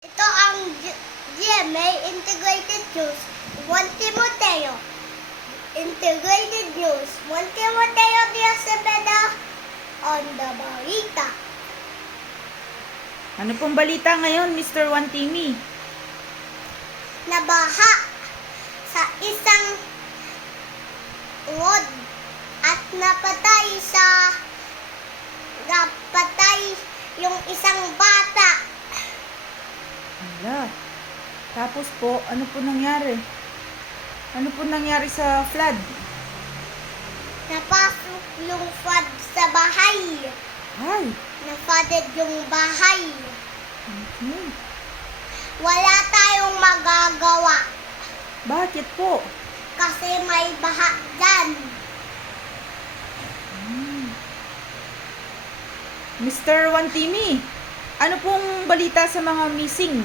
Ito ang GMA Integrated News, 1 Timoteo. Integrated News, 1 Timoteo Diaz-Cepeda on the balita. Ano pong balita ngayon, Mr. Wantimi? Nabaha sa isang road at napatay yung isang bata. Hala. Tapos po, ano po nangyari? Ano po nangyari sa flood? Napasok yung flood sa bahay. Ay, Na-flooded yung bahay. okay. Wala tayong magagawa Bakit po? kasi may baha dyan. Mr. Wantimi, ano pong balita sa mga missing?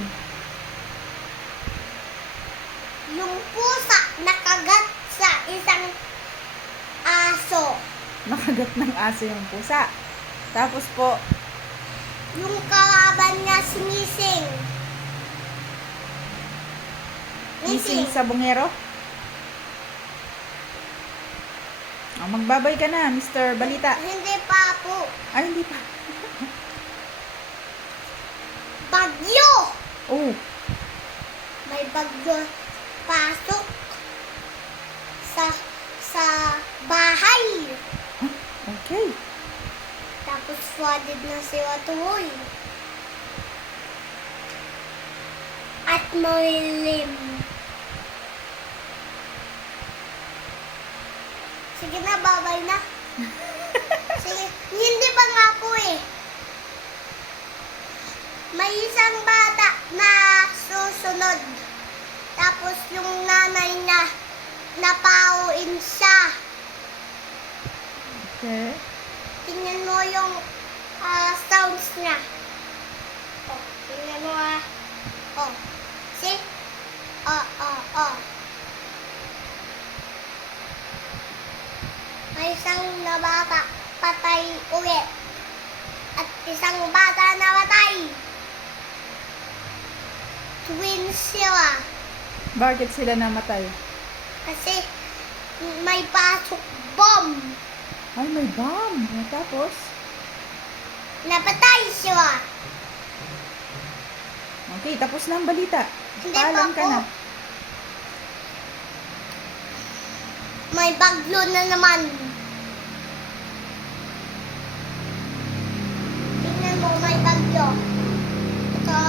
Yung pusa nakagat sa isang aso. Nakagat ng aso yung pusa. Tapos po, Yung kalaban niya missing. missing sa bungero? Oh, magbabay ka na, Mr. Balita. Hindi pa po. Ay, hindi pa. Bagyo! Oh, May bagyo pasok sa bahay. okay. Tapos flooded na si Watuhoy. At malilim. Sige na, babay na. Sige, hindi pa nga po eh. May isang bata na susunod. Tapos yung nanay niya, napauin siya. Okay. Tingnan mo yung sounds niya. Oh, tingnan mo Oh, see? Oh. May isang na bata, patay ulit. At isang bata na patay. Twins sila. Bakit sila namatay? Kasi may pasok bomb. Ay, may bomb. Tapos, Napatay sila. okay, tapos na ang balita. Hindi Paalam pa ka po. na. May bagyo na naman. Tingnan mo, may bagyo. Ito.